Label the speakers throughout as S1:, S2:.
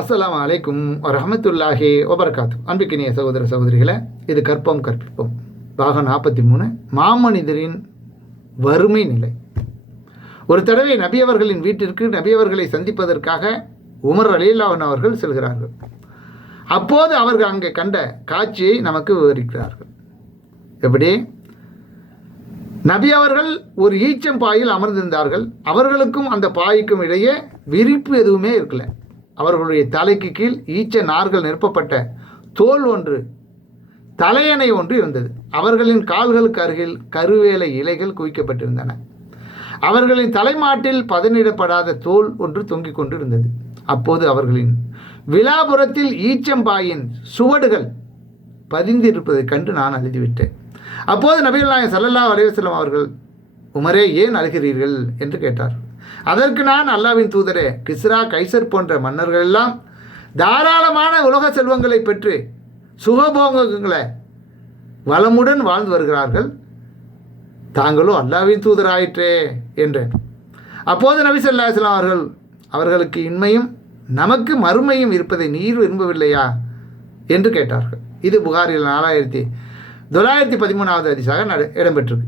S1: அஸ்லாம் அலைக்கும் ரஹமத்துல்லாஹி வபரகாத்து அன்பிக்கினிய சகோதர சகோதரிகளை இது கற்போம் கற்பிப்போம். பாகம் நாற்பத்தி மூணு மாமனிதரின் வறுமை நிலை. ஒரு தடவை நபியவர்களின் வீட்டிற்கு நபியவர்களை சந்திப்பதற்காக உமர் அலிலாவன் அவர்கள் செல்கிறார்கள். அப்போது அவர்கள் அங்கே கண்ட காட்சியை நமக்கு விவரிக்கிறார்கள். எப்படி? நபி அவர்கள் ஒரு ஈச்சம் பாயில் அமர்ந்திருந்தார்கள். அவர்களுக்கும் அந்த பாய்க்கும் இடையே விரிப்பு எதுவுமே இருக்கலை. அவர்களுடைய தலைக்கு கீழ் ஈச்ச நார்கள் நிரப்பப்பட்ட தோல் ஒன்று தலையணை ஒன்று இருந்தது. அவர்களின் கால்களுக்கு அருகில் கருவேலை இலைகள் குவிக்கப்பட்டிருந்தன. அவர்களின் தலைமாட்டில் பதனிடப்படாத தோல் ஒன்று தொங்கிக் கொண்டு இருந்தது அப்போது அவர்களின் விழாபுரத்தில் ஈச்சம்பாயின் சுவடுகள் பதிந்திருப்பதைக் கண்டு நான் அழுதுவிட்டேன். அப்போது நபிகள் நாயகம் சல்லல்லா அலைவசல்லம் அவர்கள் உமரே ஏன் அழுகிறீர்கள்? என்று கேட்டார். அதற்கு நான் அல்லாவின் தூதரே கிஸ்ரா கைசர் போன்ற மன்னர்கள் எல்லாம் தாராளமான உலக செல்வங்களை பெற்று சுகபோகங்களை வளமுடன் வாழ்ந்து வருகிறார்கள். தாங்களும் அல்லாவின் தூதராயிற்றே என்றேன். அப்போது நபி ஸல்லல்லாஹு அவர்கள் அவர்களுக்கு இன்மையும் நமக்கு மறுமையும் இருப்பதை நீர் விரும்பவில்லையா என்று கேட்டார்கள். இது புகாரில் நாலாயிரத்தி தொள்ளாயிரத்தி பதிமூணாவது அதிசாக நட இடம்பெற்றது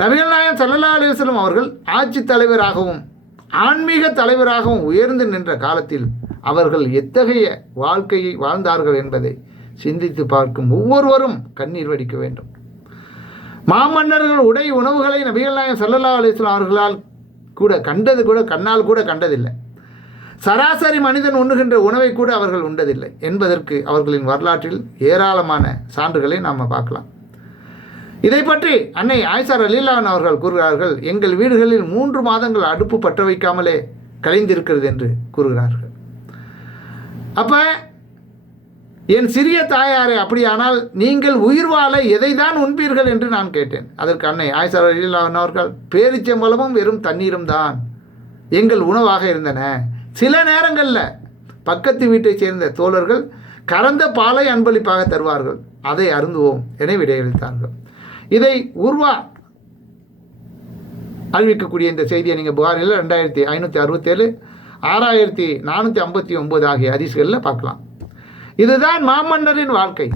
S1: நபிகள் நாயகம் சல்லல்லா அலுவலம் அவர்கள் ஆட்சித் தலைவராகவும் ஆன்மீக தலைவராகவும் உயர்ந்து நின்ற காலத்தில் அவர்கள் எத்தகைய வாழ்க்கையை வாழ்ந்தார்கள் என்பதை சிந்தித்து பார்க்கும் ஒவ்வொருவரும் கண்ணீர் வடிக்க வேண்டும். மாமன்னர்கள் உடை உணவுகளை நபிகள் நாயகம் சல்லல்லா அலிஸ்லாம் அவர்களால் கூட கண்டது கூட கண்ணால் கூட கண்டதில்லை. சராசரி மனிதன் உண்ணுகின்ற உணவை கூட அவர்கள் உண்டதில்லை என்பதற்கு அவர்களின் வரலாற்றில் ஏராளமான சான்றுகளை நாம் பார்க்கலாம். இதை பற்றி அன்னை ஆயிசார் அலீலான் அவர்கள் கூறுகிறார்கள் எங்கள் வீடுகளில் மூன்று மாதங்கள் அடுப்பு பற்ற வைக்காமலே கலைந்திருக்கிறது என்று கூறுகிறார்கள். அப்போ என் சிறிய தாயாரே அப்படியானால் நீங்கள் உயிர் வாழ எதை தான் உண்பீர்கள்? என்று நான் கேட்டேன். அதற்கு அன்னை ஆயிசார் அலீலான் அவர்கள் பேரிச்சம்பளமும் வெறும் தண்ணீரும் தான். எங்கள் உணவாக இருந்தன. சில நேரங்களில் பக்கத்து வீட்டைச் சேர்ந்த தோழர்கள் கறந்த பாலை அன்பளிப்பாக தருவார்கள். அதை அருந்துவோம் என விடையளித்தார்கள். இதை உருவா அறிவிக்கக்கூடிய இந்த செய்தியை நீங்கள் புகாரில் ரெண்டாயிரத்தி ஐநூற்றி அறுபத்தேழு ஆறாயிரத்தி நானூற்றி ஐம்பத்தி ஒம்பது ஆகிய ஹதீஸ்களில் பார்க்கலாம். இதுதான் மாமன்னரின் வாழ்க்கை.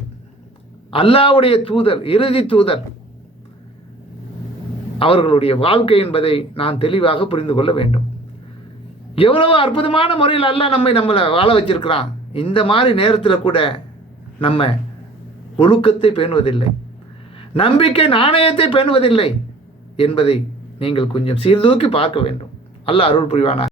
S1: அல்லாவுடைய தூதர் இறுதி தூதர் அவர்களுடைய வாழ்க்கை என்பதை நான் தெளிவாக புரிந்து கொள்ள வேண்டும். எவ்வளவு அற்புதமான முறையில் அல்லாஹ் நம்மை நம்மளை வாழ வச்சிருக்கிறான். இந்த மாதிரி நேரத்தில் கூட நம்ம ஒழுக்கத்தை பேணுவதில்லை. நம்பிக்கை நாணயத்தை பேணுவதில்லை என்பதை நீங்கள் கொஞ்சம் சீர்தூக்கி பார்க்க வேண்டும். அல்ல அருள் புரிவானா